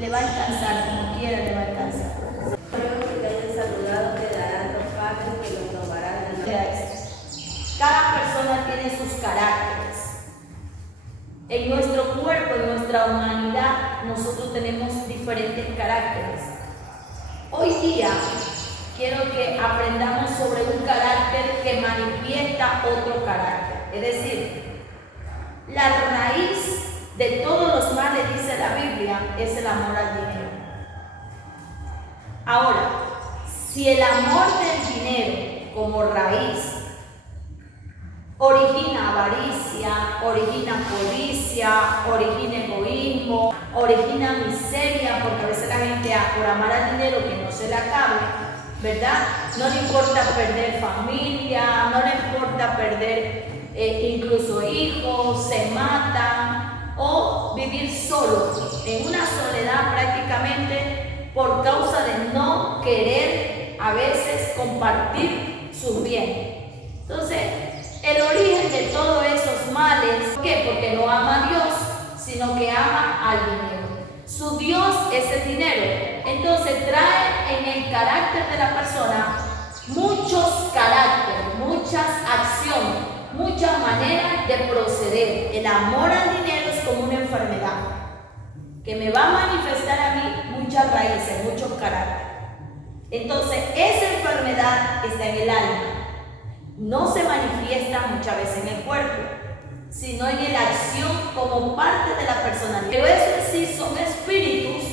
Le va a alcanzar, como quiera le va a alcanzar. Creo que te hayan saludado, te darán los padres que los tomarán. Cada persona tiene sus caracteres. En nuestro cuerpo, en nuestra humanidad, nosotros tenemos diferentes caracteres. Hoy día quiero que aprendamos sobre un carácter que manifiesta otro carácter. Es decir, la raíz de todos los males, dice la Biblia, es el amor al dinero. Ahora, si el amor del dinero como raíz origina avaricia, origina codicia, origina egoísmo, origina miseria, porque a veces la gente por amar al dinero que no se le acabe, ¿verdad? No le importa perder familia, no le importa perder incluso hijos, se matan o vivir solo, en una soledad prácticamente por causa de no querer a veces compartir sus bienes. Entonces, el origen de todos esos males, ¿por qué? Porque no ama a Dios, sino que ama al dinero. Su Dios es el dinero. Entonces trae en el carácter de la persona muchos caracteres, muchas acciones, muchas maneras de proceder. El amor al dinero es como una enfermedad que me va a manifestar a mí muchas raíces, muchos caracteres. Entonces esa enfermedad está en el alma. No se manifiesta muchas veces en el cuerpo, sino en la acción como parte de la personalidad. Pero eso en sí son espíritus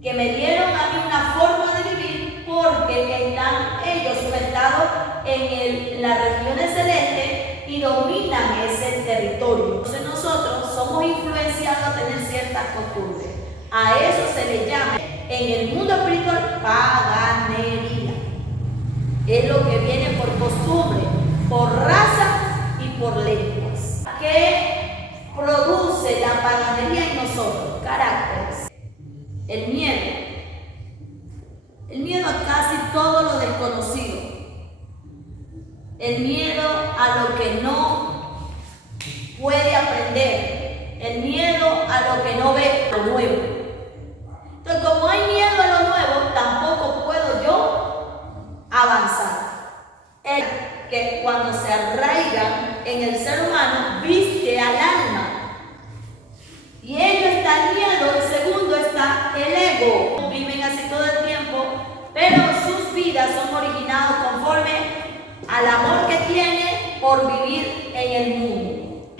que me dieron a mí una forma de vivir porque están ellos metados en las regiones celestes y dominan ese territorio. Entonces nosotros somos influenciados a tener ciertas costumbres. A eso se le llama en el mundo espiritual paganería. Es lo que viene por costumbre, por raza y por lenguas. ¿Qué produce la paganería en nosotros? Caracteres. El miedo. El miedo a casi todo lo desconocido. El miedo a lo que no puede aprender. El miedo a lo que no ve, lo nuevo. Entonces, como hay miedo a lo nuevo, tampoco puedo yo avanzar. El que cuando se arraigan en el ser humano viste al alma. Y ello está el miedo, el segundo está el ego. Viven así todo el tiempo, pero sus vidas son originadas conforme al amor que tiene por vivir en el mundo.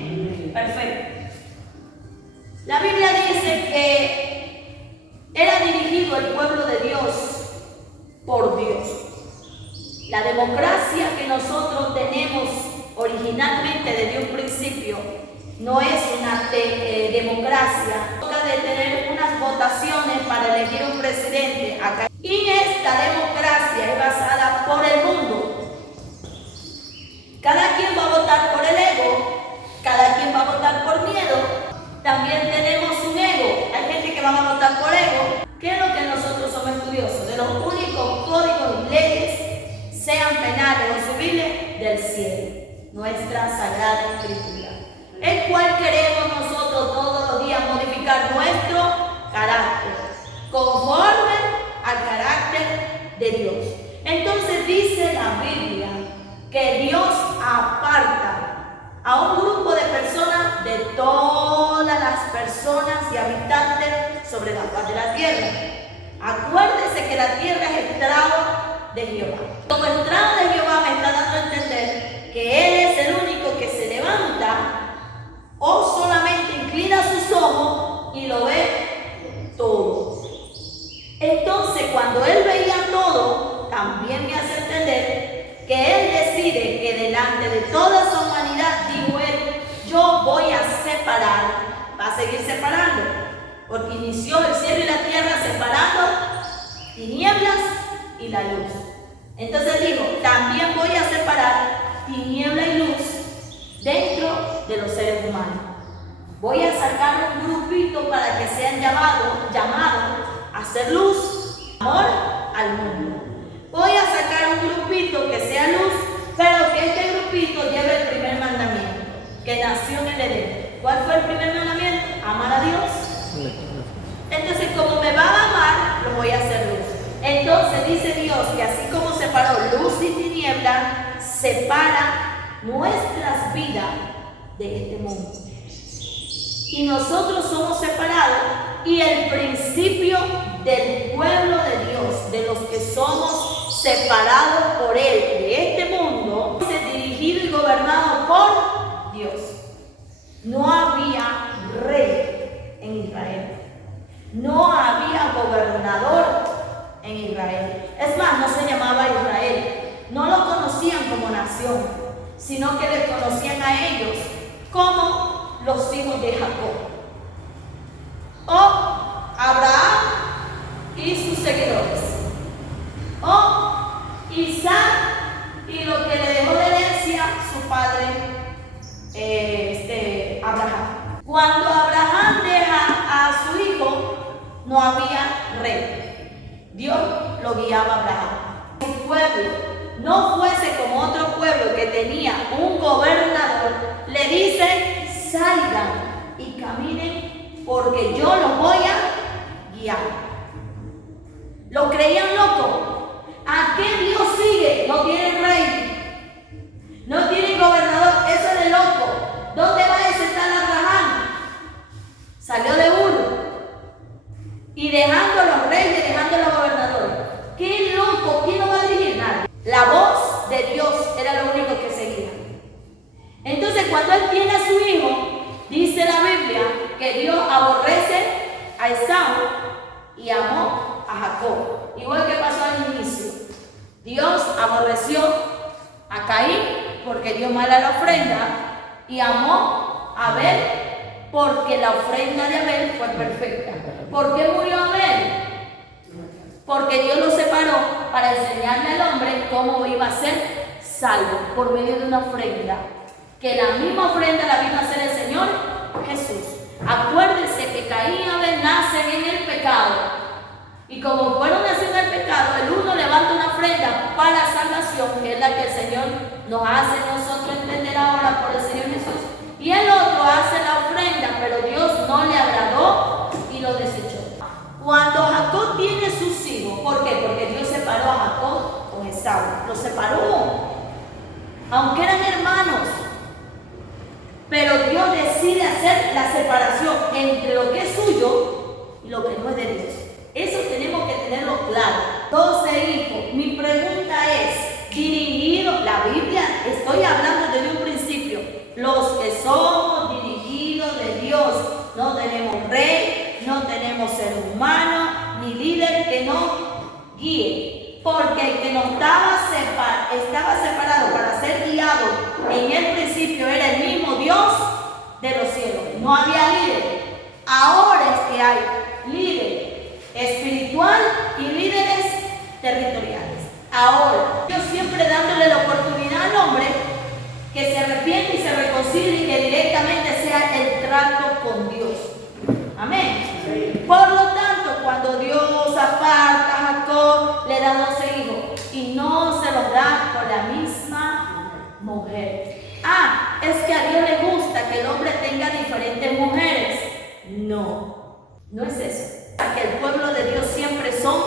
Perfecto. La Biblia dice que era dirigido el pueblo de Dios por Dios. La democracia que nosotros tenemos originalmente desde un principio no es una democracia. Toca de tener unas votaciones para elegir un presidente acá. Y esta democracia es basada por el mundo. Cada quien va a votar por el ego, cada quien va a votar por miedo. También tenemos un ego. Hay gente que va a votar por ego. ¿Qué es lo que nosotros somos estudiosos? De los únicos códigos y leyes, sean penales o civiles, del cielo, nuestra sagrada escritura, el cual queremos nosotros todos los días modificar nuestro carácter, conforme al carácter de Dios. Entonces dice la Biblia que Dios aparta a un grupo de personas de todas las personas y habitantes sobre la faz de la tierra. Acuérdense que la tierra es estrado de Jehová. Como estrado de Jehová me está dando a entender que Él es el único que se levanta o solamente inclina sus ojos y lo ve todo. Entonces, cuando Él veía todo, también me hace entender que Él decide que delante de toda su humanidad, dijo Él, yo voy a separar, va a seguir separando, porque inició el cielo y la tierra separando tinieblas y la luz. Entonces dijo, también voy a separar tiniebla y luz dentro de los seres humanos. Voy a sacar un grupito para que sean llamados a hacer luz, amor al mundo. Voy a sacar un grupito que sea luz, pero que este grupito lleve el primer mandamiento, que nació en el Edén. ¿Cuál fue el primer mandamiento? Amar a Dios. Entonces, como me voy a hacer luz. Entonces dice Dios que así como separó luz y tiniebla, separa nuestras vidas de este mundo. Y nosotros somos separados, y el principio del pueblo de Dios, de los que somos separados por Él de este mundo, es dirigido y gobernado por Dios. No había rey en Israel. No había gobernador en Israel. Es más, no se llamaba Israel. No lo conocían como nación, sino que les conocían a ellos como los hijos de Jacob, o Abraham y sus seguidores, o Isaac y lo que le dejó de herencia su padre Abraham. Cuando Abraham deja a su hijo, no había rey. Dios lo guiaba a Abraham. El pueblo no fuese como otro pueblo que tenía un gobernador, le dice: salgan y caminen porque yo los voy a guiar. ¿Lo creían loco? ¿A qué Dios sigue? No tiene rey, no tiene gobernador, eso es de loco. ¿Dónde va a sentar Abraham? Salió de Ur y dejando a los reyes, dejando a los gobernadores. ¡Qué loco! ¿Quién lo va a dirigir? Nadie. La voz de Dios era lo único que seguía. Entonces, cuando él tiene a su hijo, dice la Biblia que Dios aborrece a Esaú y amó a Jacob. Igual que pasó al inicio. Dios aborreció a Caín porque dio mal a la ofrenda, y amó a Abel porque la ofrenda de Abel fue perfecta. ¿Por qué murió Abel? Porque Dios lo separó para enseñarle al hombre cómo iba a ser salvo por medio de una ofrenda. Que la misma ofrenda la vino a hacer el Señor Jesús. Acuérdense que Caín y Abel nacen en el pecado. Y como fueron nacidos en el pecado, el uno levanta una ofrenda para salvación, que es la que el Señor nos hace nosotros entender ahora por el Señor Jesús. Y el otro hace la ofrenda, pero Dios no le agradó y lo desechó. Cuando Jacob tiene sus hijos, ¿por qué? Porque Dios separó a Jacob con Esaú. Lo separó, aunque eran hermanos. Pero Dios decide hacer la separación entre lo que es suyo y lo que no es de Dios. Eso tenemos que tenerlo claro. 12 hijos. Mi pregunta es, dirigido, la Biblia, estoy hablando desde un principio, los que somos dirigidos de Dios, no tenemos rey, no tenemos ser humano, ni líder que nos guíe. Porque el que nos estaba separado para ser guiado en el principio era el mismo Dios de los cielos. No había líder. Ahora es que hay líder espiritual y líderes territoriales. Ahora, Dios siempre dándole la oportunidad al hombre que se arrepiente y se reconcilie y que directamente sea el trato con Dios. Amén. Sí. Por lo tanto, cuando Dios aparta a Jacob, le da 12 hijos y no se los da con la misma mujer. Es que a Dios le gusta que el hombre tenga diferentes mujeres. No es eso. Que el pueblo de Dios siempre son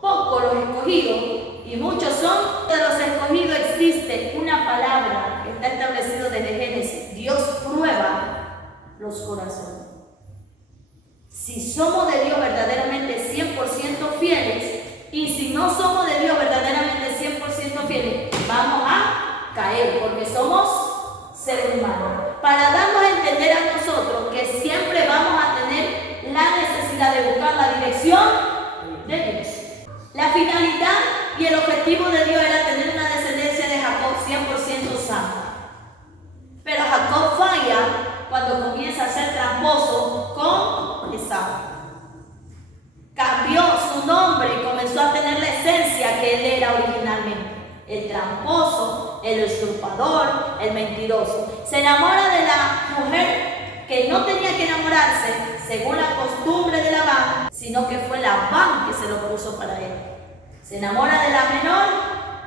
pocos los escogidos y muchos son. De los escogidos existe una palabra que está establecida desde Génesis: Dios prueba los corazones. Si somos de Dios verdaderamente 100% fieles, y si no somos de Dios verdaderamente 100% fieles, vamos a caer porque somos seres humanos. Para darnos a entender a nosotros que siempre vamos a tener la necesidad de buscar la dirección de Dios. La finalidad y el objetivo de Dios era tener una descendencia de Jacob 100% santa. Pero Jacob falla cuando comienza a ser tramposo con Esaú. Cambió su nombre y comenzó a tener la esencia que él era originalmente: el tramposo, el usurpador, el mentiroso. Se enamora de la mujer que no tenía que enamorarse según la costumbre de Labán, sino que fue Labán que se lo puso para él. Se enamora de la menor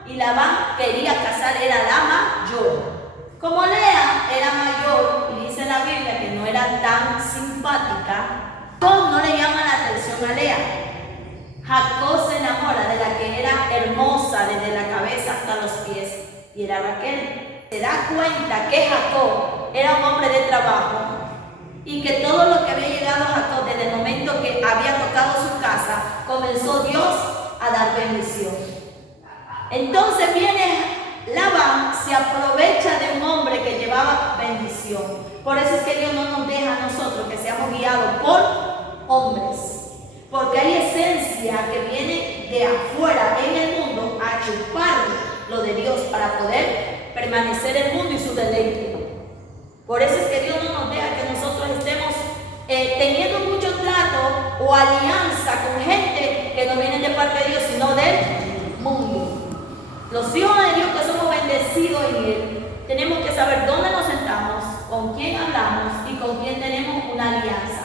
y Labán quería casar, era la mayor. Como Lea era mayor y dice la Biblia que no era tan simpática, Jacob no le llama la atención a Lea. a Raquel. Se da cuenta que Jacob era un hombre de trabajo y que todo lo que había llegado a Jacob desde el momento que había tocado su casa, comenzó Dios a dar bendición. Entonces viene Labán, se aprovecha de un hombre que llevaba bendición. Por eso es que Dios no nos deja a nosotros que seamos guiados por hombres, porque hay esencia que viene de afuera en el mundo a chupar lo de Dios para poder permanecer en el mundo y su deleite. Por eso es que Dios no nos deja que nosotros estemos teniendo mucho trato o alianza con gente que no viene de parte de Dios, sino del mundo. Los hijos de Dios que somos bendecidos en Él, tenemos que saber dónde nos sentamos, con quién hablamos y con quién tenemos una alianza.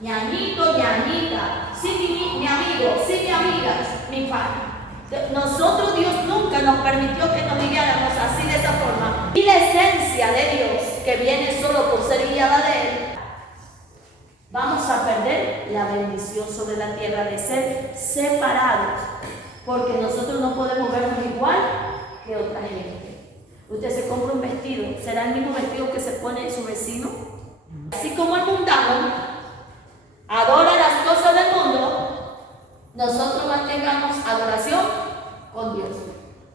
Ñañito, ñañita, sí mi amigo, sí mi amiga, mi padre. Nosotros, Dios nunca nos permitió que nos guiáramos así de esa forma. Y la esencia de Dios, que viene solo por ser guiada de Él, vamos a perder la bendición sobre la tierra de ser separados. Porque nosotros no podemos vernos igual que otra gente. Usted se compra un vestido, ¿será el mismo vestido que se pone su vecino? Así como el mundano adora las cosas del mundo, nosotros mantengamos adoración con Dios.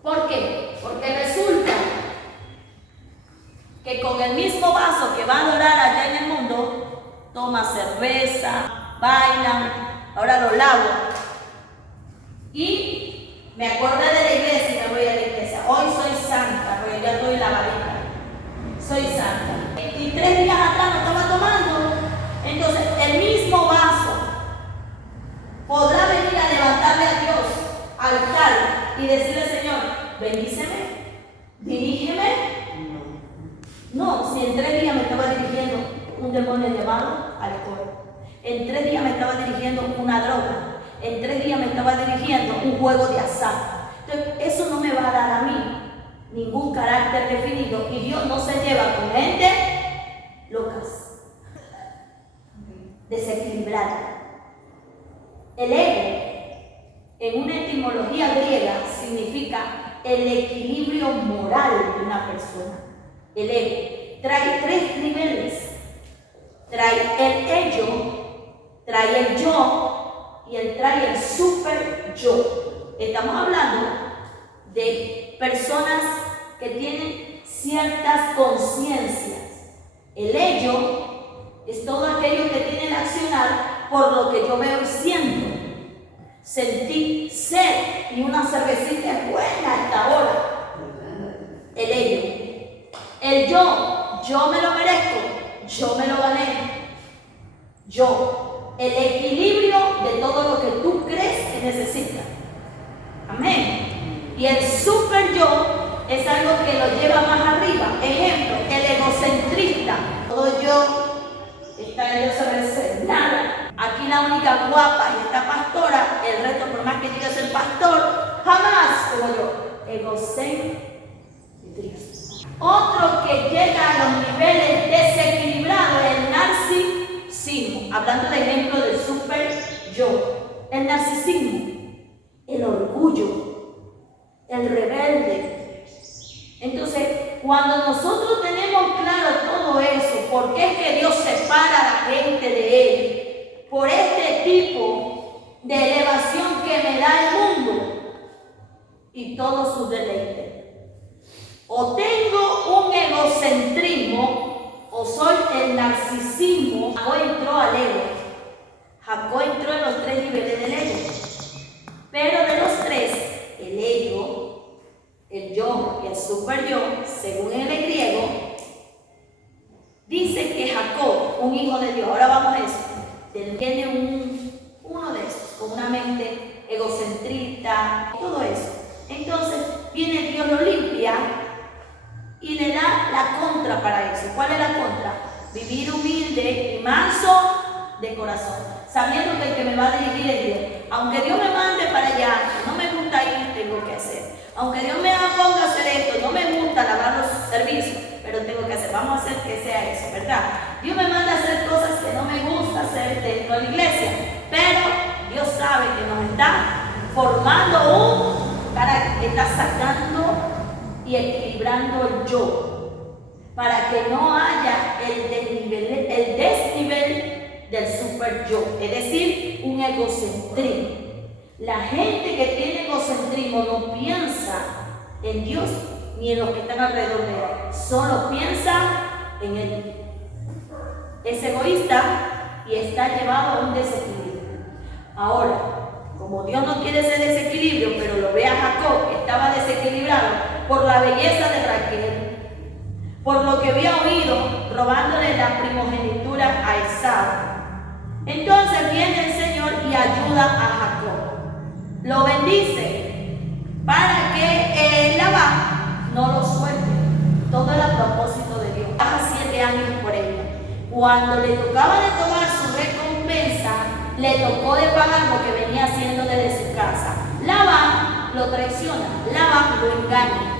¿Por qué? Porque resulta que con el mismo vaso que va a adorar allá en el mundo, toma cerveza, bailan, ahora lo lavo. Y me acordé de la iglesia y me voy a la iglesia. Hoy soy santa, porque ya estoy lavadita. Soy santa. Y 3 días atrás no estaba tomando. Entonces, el mismo vaso podrá venir a levantarle a Dios al altar y decirle, Señor, bendíceme, dirígeme. No, si en 3 días me estaba dirigiendo un demonio llamado alcohol. En 3 días me estaba dirigiendo una droga. En 3 días me estaba dirigiendo un juego de azar. Entonces, eso no me va a dar a mí ningún carácter definido. Y Dios no se lleva con gente locas, desequilibrada. El ego, en una etimología griega, significa el equilibrio moral de una persona. El ego trae 3 niveles. Trae el ello, trae el yo, y él trae el super yo. Estamos hablando de personas que tienen ciertas conciencias. El ello es todo aquello que tiene el accionar por lo que yo veo y siento. Sentí sed y una cervecita es buena hasta ahora. El ello. El yo me lo merezco, yo me lo gané. Yo. El equilibrio de todo lo que tú crees que necesitas. Amén. Y el super yo es algo que lo lleva más arriba. Ejemplo, el egocentrista. Todo yo está en yo sobre nada. Aquí la única guapa y esta pastora, el resto por más que llegue a ser pastor, jamás como yo. Egocentrista. Otro que llega a los niveles desequilibrados es el narcisismo. Hablando de ejemplo del super yo, el narcisismo, el orgullo, el rebelde. Entonces, cuando nosotros tenemos claro todo eso, ¿por qué es que Dios separa a la gente de Él? Por este tipo de elevación que me da el mundo y todos sus deleites. O tengo un egocentrismo, o soy el narcisismo. Jacob entró al ego. Jacob entró en los 3 niveles del ego. Pero de los 3, el ego, el yo y el super yo, según el griego, dice que Jacob, un hijo de Dios, ahora vamos a eso, tiene uno de esos, con una mente egocentrista, todo eso. Entonces viene Dios, lo limpia y le da la contra para eso. ¿Cuál es la contra? Vivir humilde y manso de corazón, sabiendo que el que me va a dirigir es Dios. Aunque Dios me mande para allá, no me gusta ir, tengo que hacer. Aunque Dios me ponga a hacer esto, no me gusta lavar los servicios, pero tengo que hacer. Vamos a hacer que sea eso, ¿verdad? Dios me manda a hacer cosas que no me gusta hacer dentro de la iglesia, pero Dios sabe que nos está formando un carácter, está sacando y equilibrando el yo, para que no haya el desnivel del super yo, es decir, un egocentrismo. La gente que tiene egocentrismo no piensa en Dios ni en los que están alrededor de él, solo piensa en él. Es egoísta y está llevado a un desequilibrio. Ahora, como Dios no quiere ese desequilibrio, pero lo ve a Jacob, que estaba desequilibrado por la belleza de Raquel, por lo que había oído, robándole la primogenitura a Esaú. Entonces viene el Señor y ayuda a Jacob. Lo bendice para que Labán no lo suelte. Todo era a propósito de Dios. Baja 7 años por ella. Cuando le tocaba de tomar su recompensa, le tocó de pagar lo que venía haciendo desde su casa. Labán lo traiciona, Labán lo engaña.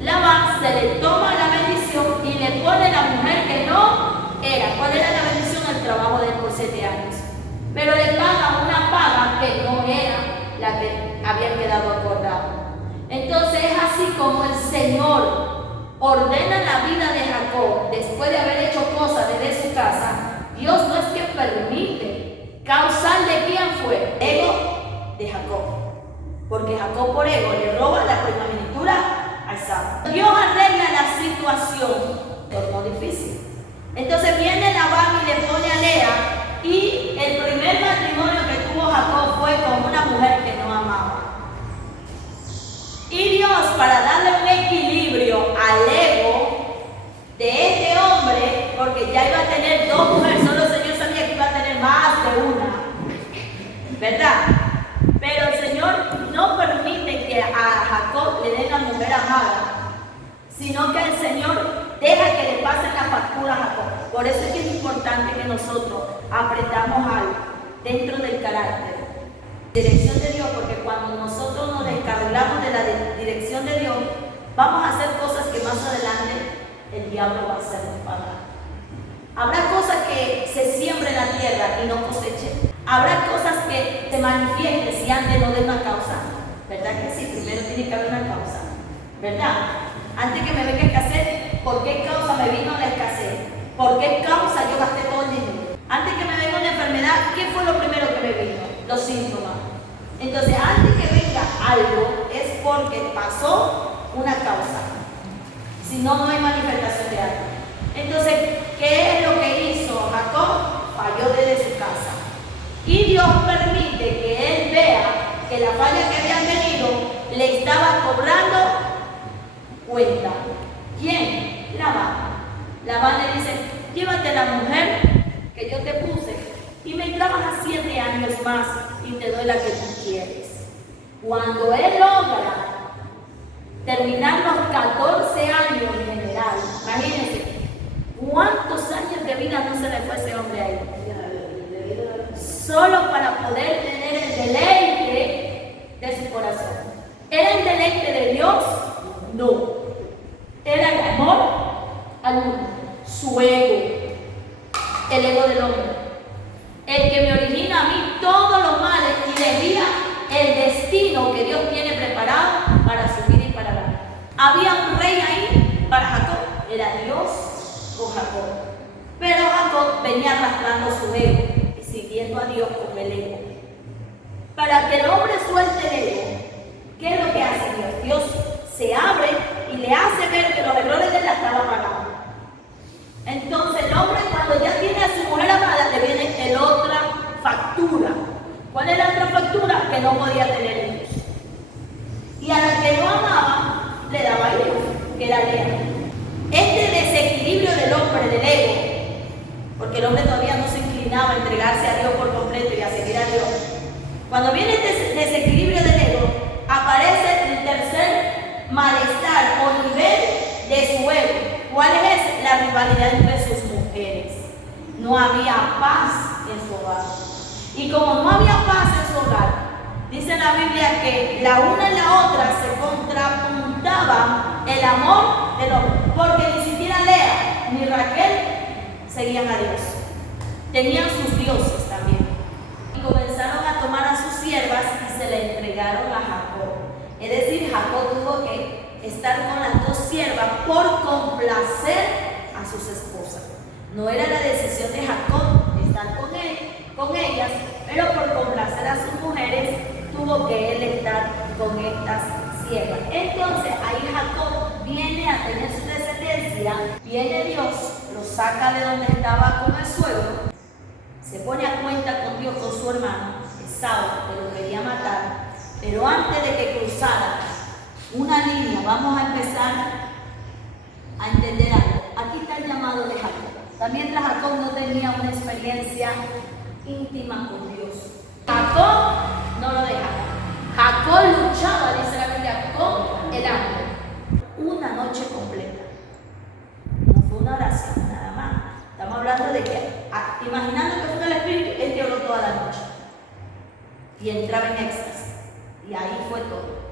Labán se le toma la bendición y le pone la mujer que no era. ¿Cuál era la bendición? El trabajo de él por 7 años. Pero le paga una paga que no era la que habían quedado acordado. Entonces es así como el Señor ordena la vida de Jacob después de haber hecho cosas desde su casa. Dios no es que permite causar de quién fue, ego de Jacob, porque Jacob por ego le roba la primogenitura a Esaú. Dios arregla la situación, tornó difícil. Entonces viene Labán y le pone a Lea, y el primer matrimonio que tuvo Jacob fue con una mujer que no amaba. Y Dios, para darle un equilibrio al ego de este hombre, porque ya iba a tener 2 mujeres, solo el Señor sabía que iba a tener más de una, ¿verdad? Pero el Señor no permite que a Jacob le den la mujer amada, sino que el Señor deja que le pasen la factura a Jacob. Por eso es que es importante que nosotros aprendamos algo dentro del carácter, dirección de Dios, porque cuando nosotros nos descarrilamos de la dirección de Dios, vamos a hacer cosas que más adelante el diablo va a hacernos pagar. Habrá cosas que se siembren en la tierra y no cosechen. Habrá cosas que se manifiesten si antes no den una causa. ¿Verdad que sí? Primero tiene que haber una causa, ¿verdad? Antes que me venga escasez, ¿por qué causa me vino la escasez? ¿Por qué causa yo gasté todo el dinero? Antes que me venga una enfermedad, ¿qué fue lo primero que me vino? Los síntomas. Entonces, antes que venga algo, es porque pasó una causa. Si no, no hay manifestación de algo. Entonces, ¿qué es lo que hizo Jacob? Falló desde su casa. Y Dios permite que él vea que la falla que habían tenido le estaba cobrando cuenta. ¿Quién? Labán. Labán le dice, llévate la mujer que yo te puse y me trabajas 7 años más y te doy la que tú quieres. Cuando él logra terminar los 14 años en general, imagínense, ¿cuántos años de vida no se le fue a ese hombre ahí? Solo para poder tener el deleite de su corazón. ¿Era el deleite de Dios? No. Era el amor al mundo, su ego, el ego del hombre, el que me origina a mí todos los males y desvía el destino que Dios tiene preparado para su vida y para la vida. Había un rey ahí para Jacob, era Dios con Jacob, pero Jacob venía arrastrando su ego y siguiendo a Dios con el ego. Para que el hombre suelte el ego, ¿qué es lo que hace Dios? Dios se abre y le hace ver que los errores de él la estaban pagando. Entonces el hombre, cuando ya tiene a su mujer amada, le viene el otra factura. ¿Cuál es la otra factura? Que no podía tener hijos. Y a la que no amaba, le daba hijos, que era Lea. Este desequilibrio del hombre, del ego, porque el hombre todavía no se inclinaba a entregarse a Dios por completo y a seguir a Dios. Cuando viene este desequilibrio del ego, aparece el tercer malestar o nivel de su ego. ¿Cuál es ese? La rivalidad entre sus mujeres. No había paz en su hogar. Y como no había paz en su hogar, dice la Biblia que la una y la otra se contrapuntaban el amor del hombre. Porque ni siquiera Lea ni Raquel seguían a Dios. Tenían sus dioses también. Y comenzaron a tomar a sus siervas y se le entregaron a Jacob. Es decir, Jacob tuvo que estar con las dos siervas por complacer a sus esposas. No era la decisión de Jacob estar con ellas, pero por complacer a sus mujeres tuvo que él estar con estas siervas. Entonces ahí Jacob viene a tener su descendencia, viene Dios, lo saca de donde estaba con el suegro, se pone a cuenta con Dios, con su hermano Esaú, que lo quería matar, pero antes de que cruzara una línea, vamos a empezar a entender algo. Aquí está el llamado de Jacob. También Jacob no tenía una experiencia íntima con Dios. Jacob no lo dejaba. Jacob luchaba, dice la Biblia, con el hambre. Una noche completa. No fue una oración nada más. Estamos hablando de que, imaginando que fue el Espíritu, él lloró toda la noche. Y entraba en éxtasis. Y ahí fue todo.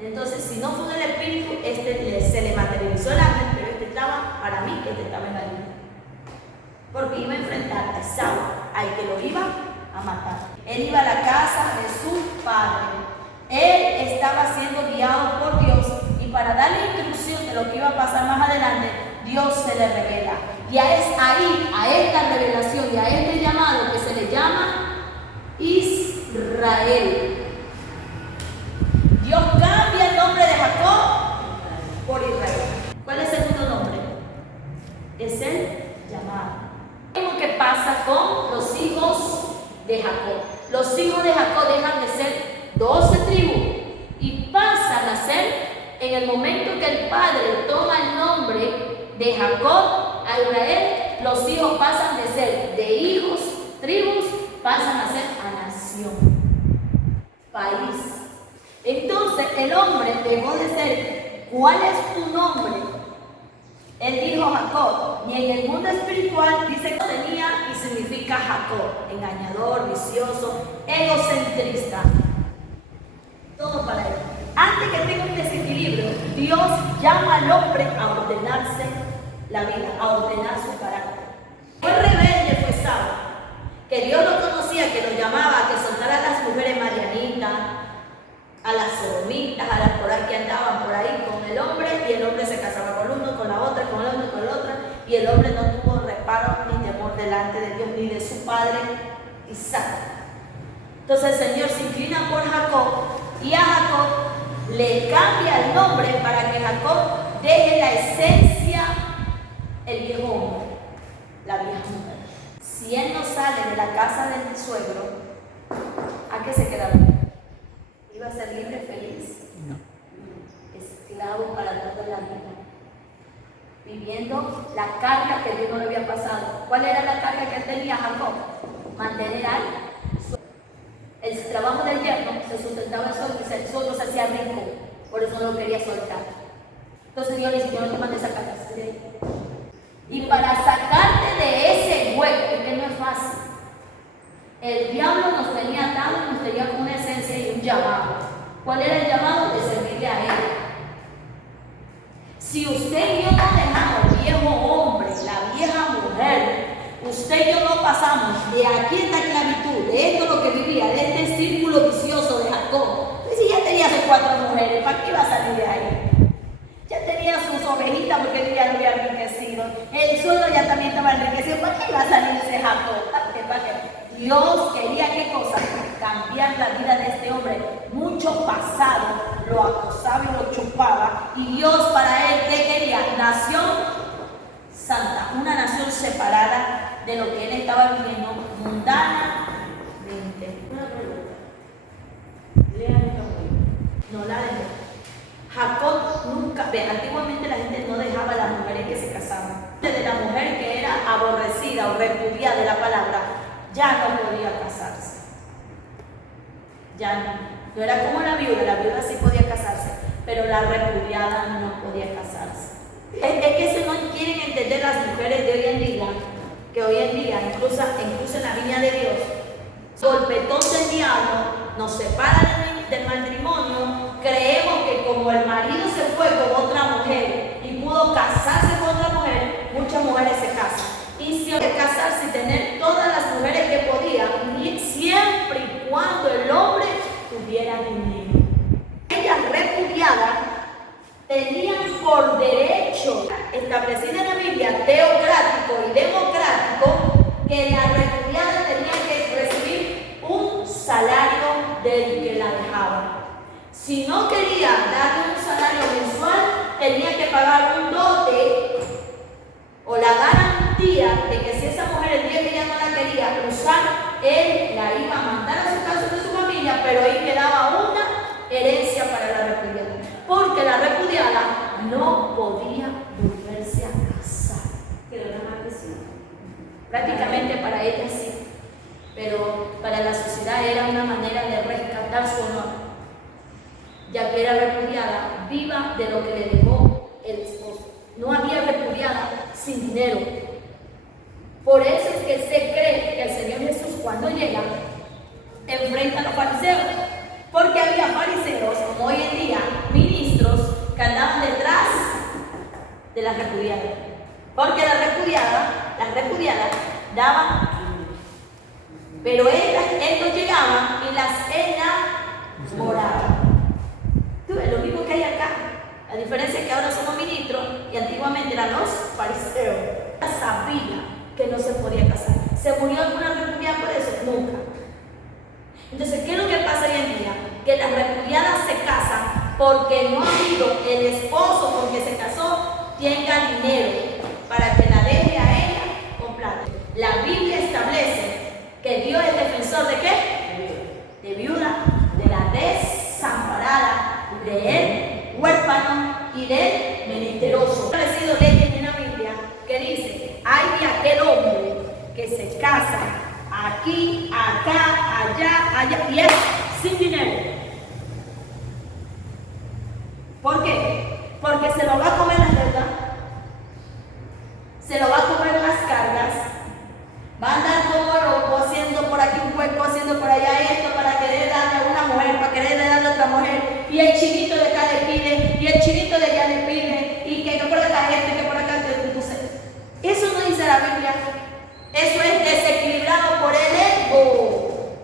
Entonces, si no fue el Espíritu, se le materializó el ángel, pero estaba, para mí, estaba en la línea. Porque iba a enfrentar a Esaú, al que lo iba a matar. Él iba a la casa de su padre. Él estaba siendo guiado por Dios, y para darle instrucción de lo que iba a pasar más adelante, Dios se le revela. Y es ahí, a esta revelación y a este llamado, que se le llama Israel. Dios cambia el nombre de Jacob por Israel. ¿Cuál es el segundo nombre? Es el llamado. Lo que pasa con los hijos de Jacob. Los hijos de Jacob dejan de ser 12 tribus y pasan a ser, en el momento que el padre toma el nombre de Jacob a Israel, los hijos pasan de ser de hijos, tribus, pasan a ser a nación, país. Entonces el hombre dejó de ser, ¿cuál es tu nombre? Él dijo Jacob, y en el mundo espiritual dice que tenía y significa Jacob, engañador, vicioso, egocentrista. Todo para él. Antes que tenga un desequilibrio, Dios llama al hombre a ordenarse la vida, a ordenar su carácter. Fue rebelde, fue Esaú, que Dios lo conocía, que lo llamaba a que soltara a las mujeres marianitas, a las sodomitas, a las por ahí que andaban por ahí con el hombre, y el hombre se casaba con uno, con la otra, con el otro, con la otra, y el hombre no tuvo reparo ni temor delante de Dios ni de su padre Isaac. Entonces el Señor se inclina por Jacob, y a Jacob le cambia el nombre para que Jacob deje la esencia, el viejo hombre, la vieja mujer. Si él no sale de la casa del suegro, ¿a qué se queda? ¿Iba a ser libre, feliz? No. Esclavo para toda la vida. Viviendo la carga que Dios no le había pasado. ¿Cuál era la carga que tenía Jacob? Mantener al suegro. El trabajo del yerno se sustentaba el suegro, y el suegro se hacía rico. Por eso no lo quería soltar. Entonces Dios le dice: yo no te mandé sacar. Y para sacarte de ese hueco, que no es fácil, el diablo nos tenía atados y nos tenía con una esencia y un llamado. ¿Cuál era el llamado? De servirle a él. Si usted y yo no dejamos el viejo hombre, la vieja mujer, usted y yo no pasamos de aquí esta esclavitud, de esto lo que vivía, de este círculo vicioso de Jacob. Pues si ya tenía sus 4 mujeres, ¿para qué iba a salir de ahí? Ya tenía sus ovejitas porque él ya lo había enriquecido. El suelo ya también estaba enriquecido. ¿Para qué iba a salir ese Jacob? ¿Para qué? Dios quería, ¿qué cosa? Cambiar la vida de este hombre. Mucho pasado lo acosaba y lo chupaba. Y Dios para él, ¿qué quería? Nación santa. Una nación separada de lo que él estaba viviendo mundanamente. Una pregunta. Léale conmigo. No la dejó. Jacob nunca, antiguamente la gente no dejaba a las mujeres que se casaban. De la mujer que era aborrecida o repudiada de la palabra, ya no podía casarse. Ya no. No era como la viuda sí podía casarse, pero la repudiada no podía casarse. Es que eso no quieren entender las mujeres de hoy en día, que hoy en día, incluso en la viña de Dios, golpetón del diablo nos separa del matrimonio. Creemos que como el marido se fue con otra mujer y pudo casarse con otra mujer, muchas mujeres se casan. Y si hay que casarse y tener todas las mujeres que podía, siempre y cuando el hombre tuviera dinero. Ella repudiada tenían por derecho establecido en la Biblia, teocrático y democrático, que la repudiada tenía que recibir un salario del que la dejaba. Si no quería darle un salario mensual, tenía que pagar un dote o la garantía de que si esa mujer el día que ella no la quería usar, él la iba a mandar a su casa de su familia, pero ahí quedaba una herencia para la repudiada. Porque la repudiada no podía volverse a casar. Que era una maldición. Prácticamente para ella sí, pero para la sociedad era una manera de rescatar su honor, ya que era repudiada viva de lo que le dejó el esposo. No había repudiada sin dinero. Por eso es que se cree que el Señor Jesús, cuando llega, enfrenta a los fariseos, porque había fariseos, como hoy en día, ministros que andaban detrás de las repudiadas. Porque las repudiadas daban, pero estos llegaban y las enamoraban. Tú ves lo mismo que hay acá. La diferencia es que ahora somos ministros y antiguamente eran los fariseos. Sabía que no se podía casar. ¿Se murió alguna repudiada por eso? Nunca. Entonces, ¿qué es lo que pasa hoy en día? Que las repudiadas se casan porque no ha habido el esposo con que se casó tenga dinero para que la deje a ella con plata. La Biblia establece que Dios es defensor ¿de qué? De viuda, de la desamparada, del huérfano y del menesteroso. Ha establecido leyes en la Biblia que dice, hay de aquel hombre que se casa aquí, acá, allá y es sin dinero. ¿Por qué? Porque se lo va a comer las deudas, se lo va a comer las cargas, va a andar como loco haciendo por aquí un hueco, haciendo por allá esto para querer darle a una mujer, para querer darle a otra mujer, y el chinito de acá le pide, y el chinito de allá le pide, y que por acá esto, y que por acá esto. Entonces, eso no dice la Biblia. Eso es desequilibrado por el ego,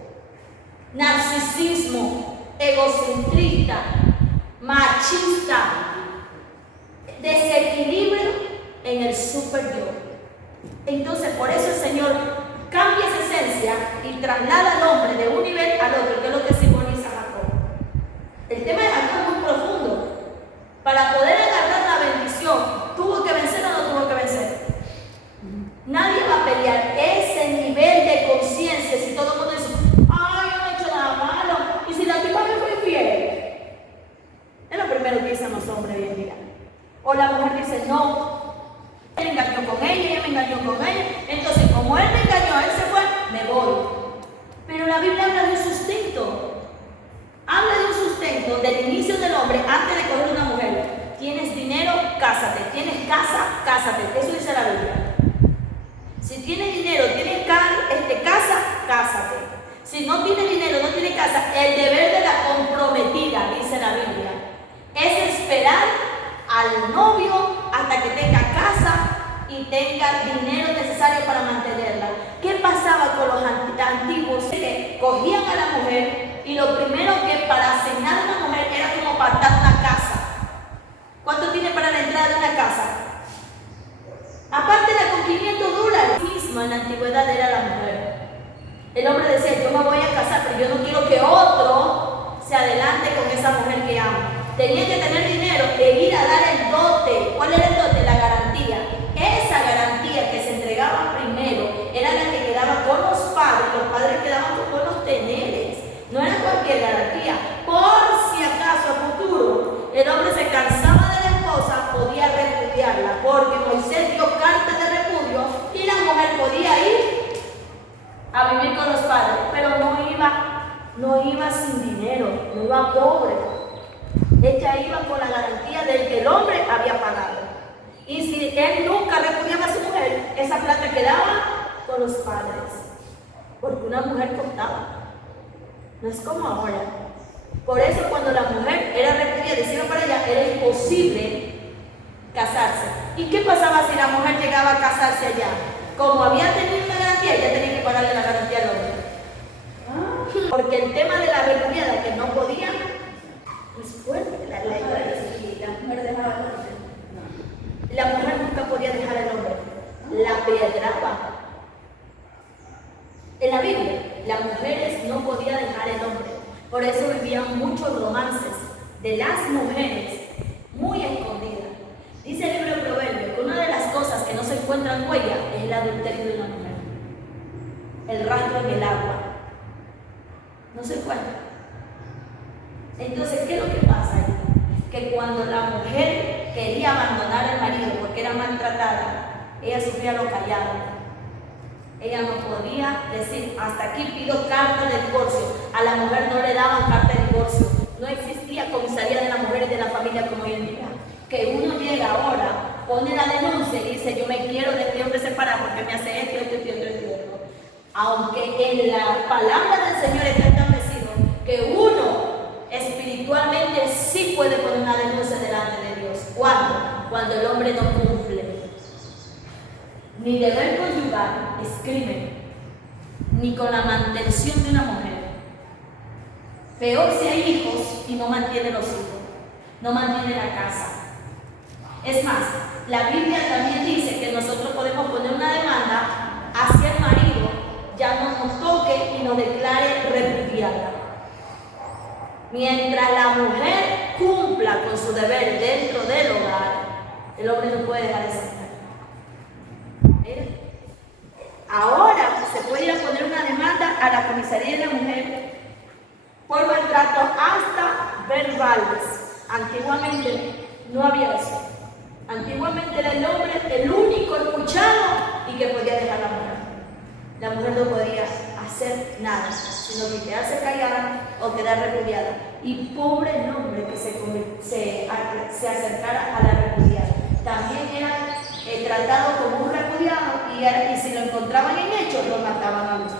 narcisismo, egocentrista, machista, desequilibrio en el super yo. Entonces, por eso el Señor cambia esa esencia y traslada al hombre de un nivel al otro, que es lo que simboliza Jacob. El tema de Jacob es muy profundo. Para poder agarrar la bendición, ¿tuvo que vencer o no tuvo que vencer? Nadie va a pelear ese nivel de conciencia si todo el mundo dice, ay, yo no he hecho nada malo, y si la tipa me fue infiel. Es lo primero que dicen los hombres hoy en día. O la mujer dice, no, él engañó con ella, ella me engañó con ella, entonces como él me engañó, él se fue, me voy. Pero la Biblia habla de un sustento. Habla de un sustento del inicio del hombre antes de coger una mujer. Tienes dinero, cásate. Tienes casa, cásate. Eso dice la Biblia. Si tienes dinero, tienes casa, cásate. Si no tienes dinero, no tienes casa, el deber de la comprometida, dice la Biblia, es esperar al novio hasta que tenga casa y tenga dinero necesario para mantenerla. ¿Qué pasaba con los antiguos? Que cogían a la mujer y lo primero que para asignar a una mujer era como apartar una casa. ¿Cuánto tiene para la entrada de una casa? Aparte de con 500 dólares. Misma en la antigüedad era la mujer. El hombre decía, yo me voy a casar, pero yo no quiero que otro se adelante con esa mujer que amo. Tenía que tener dinero e ir a dar el dote. ¿Cuál era el dote? La garantía. Esa garantía que se entregaba primero era la que quedaba con los padres quedaban con los teneres. No era cualquier garantía. Por si acaso a futuro el hombre se cansaba de la esposa, podía repudiarla, porque Moisés dio carta de repudio y la mujer podía ir a vivir con los padres, pero no iba sin dinero, no iba pobre. Ella iba con la garantía del que el hombre había pagado. Y si él nunca repudiaba a su mujer, esa plata quedaba con los padres, porque una mujer contaba. No es como ahora. Por eso cuando la mujer era repudiada y se iba para allá, era imposible casarse. ¿Y qué pasaba si la mujer llegaba a casarse allá? Como había tenido una garantía, ella tenía que pagarle la garantía al hombre. Porque el tema de la repudiada que no podía es fuerte, la ley. mujer dejaba al hombre? No. La mujer nunca podía dejar al hombre, la pedraba. En la Biblia, las mujeres no podían dejar al hombre, por eso vivían muchos romances de las mujeres muy escondidas. Dice el libro de Proverbios que una de las cosas que no se encuentra en huella es el adulterio de una mujer, el rastro en el agua, no se encuentra. Entonces, ¿qué es lo que pasa ahí? Que cuando la mujer quería abandonar al marido porque era maltratada, ella sufría lo callado. Ella no podía decir, hasta aquí pido carta de divorcio. A la mujer no le daban carta de divorcio. No existía comisaría de la mujer y de la familia como hoy en día. Que uno llega ahora, pone la denuncia y dice, yo me quiero de este hombre separar porque me hace esto. Aunque en la palabra del Señor está establecido que uno espiritualmente sí puede poner una denuncia delante de Dios. ¿Cuándo? Cuando el hombre no cumple. Ni deber conyugal es crimen, ni con la mantención de una mujer. Peor si hay hijos y no mantiene los hijos, no mantiene la casa. Es más, la Biblia también dice que nosotros podemos poner una demanda hacia el marido, ya no nos toque y nos declare repudiada. Mientras la mujer cumpla con su deber dentro del hogar, el hombre no puede dejar de ser. Ahora se puede ir a poner una demanda a la comisaría de la mujer por maltrato hasta verbales. Antiguamente no había eso. Antiguamente era el hombre el único escuchado y que podía dejar a la mujer. La mujer no podía hacer nada, sino que quedarse callada o quedar repudiada. Y pobre el hombre que se acercara a la repudiada. También era tratado como un repudiado y si lo encontraban en hechos, lo mataban a los.